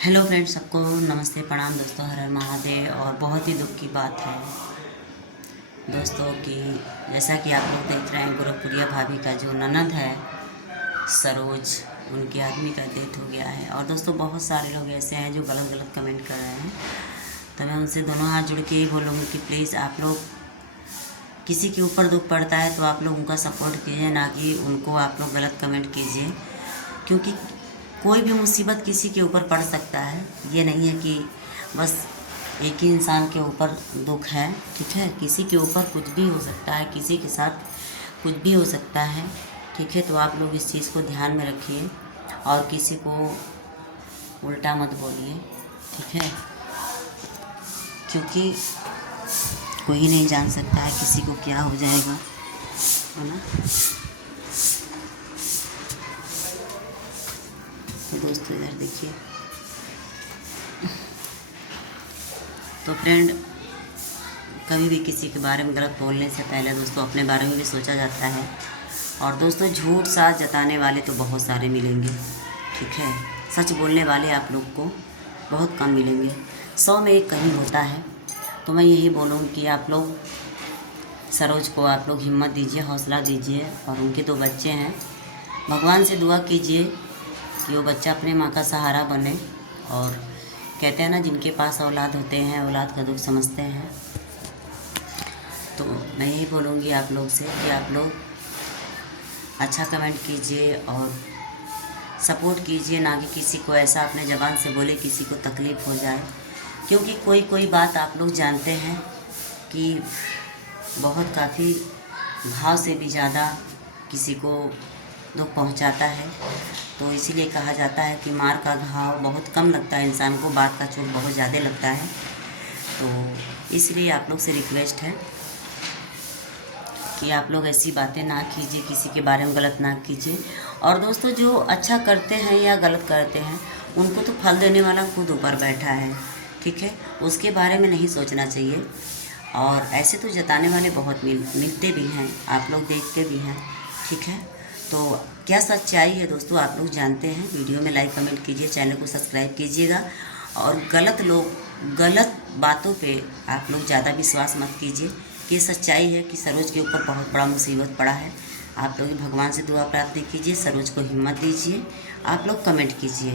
Hello friends, सबको नमस्ते, प्रणाम दोस्तों, हर हर महादेव। और बहुत ही दुख की बात है दोस्तों कि जैसा कि आप लोग देख रहे हैं, गोरखपुरिया भाभी का जो ननद है सरोज, उनके आदमी का डेथ हो गया है। और दोस्तों बहुत सारे लोग ऐसे हैं जो गलत गलत कमेंट कर रहे हैं, तो मैं उनसे दोनों हाथ जुड़ के ही बोलूँगी कि प्लीज़ आप लोग, किसी के ऊपर दुख पड़ता है तो आप लोग उनका सपोर्ट कीजिए, ना कि उनको आप लोग गलत कमेंट कीजिए। क्योंकि कोई भी मुसीबत किसी के ऊपर पड़ सकता है, ये नहीं है कि बस एक ही इंसान के ऊपर दुख है, ठीक है। किसी के ऊपर कुछ भी हो सकता है, किसी के साथ कुछ भी हो सकता है, ठीक है। तो आप लोग इस चीज़ को ध्यान में रखिए और किसी को उल्टा मत बोलिए, ठीक है। क्योंकि कोई नहीं जान सकता है किसी को क्या हो जाएगा, है ना। तो दोस्तों इधर देखिए, तो फ्रेंड, कभी भी किसी के बारे में गलत बोलने से पहले दोस्तों अपने बारे में भी सोचा जाता है। और दोस्तों झूठ साथ जताने वाले तो बहुत सारे मिलेंगे, ठीक है। सच बोलने वाले आप लोग को बहुत कम मिलेंगे, 100 में एक कहीं होता है। तो मैं यही बोलूँगी कि आप लोग सरोज को आप लोग हिम्मत दीजिए, हौसला दीजिए। और उनके 2 बच्चे हैं, भगवान से दुआ कीजिए कि वो बच्चा अपने माँ का सहारा बने। और कहते हैं ना, जिनके पास औलाद होते हैं औलाद का दुख समझते हैं। तो मैं यही बोलूँगी आप लोग से कि आप लोग अच्छा कमेंट कीजिए और सपोर्ट कीजिए, ना कि किसी को ऐसा अपने ज़बान से बोले किसी को तकलीफ़ हो जाए। क्योंकि कोई बात आप लोग जानते हैं कि बहुत काफ़ी भाव से भी ज़्यादा किसी को दुख पहुंचाता है। तो इसीलिए कहा जाता है कि मार का घाव बहुत कम लगता है इंसान को, बात का चोट बहुत ज़्यादा लगता है। तो इसलिए आप लोग से रिक्वेस्ट है कि आप लोग ऐसी बातें ना कीजिए, किसी के बारे में गलत ना कीजिए। और दोस्तों जो अच्छा करते हैं या गलत करते हैं, उनको तो फल देने वाला खुद ऊपर बैठा है, ठीक है। उसके बारे में नहीं सोचना चाहिए। और ऐसे तो जताने वाले बहुत मिलते भी हैं, आप लोग देखते भी हैं, ठीक है। तो क्या सच्चाई है दोस्तों आप लोग जानते हैं। वीडियो में लाइक कमेंट कीजिए, चैनल को सब्सक्राइब कीजिएगा। और गलत बातों पे आप लोग ज़्यादा विश्वास मत कीजिए। कि सच्चाई है कि सरोज के ऊपर बहुत बड़ा मुसीबत पड़ा है। आप लोग भगवान से दुआ प्रार्थना कीजिए, सरोज को हिम्मत दीजिए, आप लोग कमेंट कीजिए।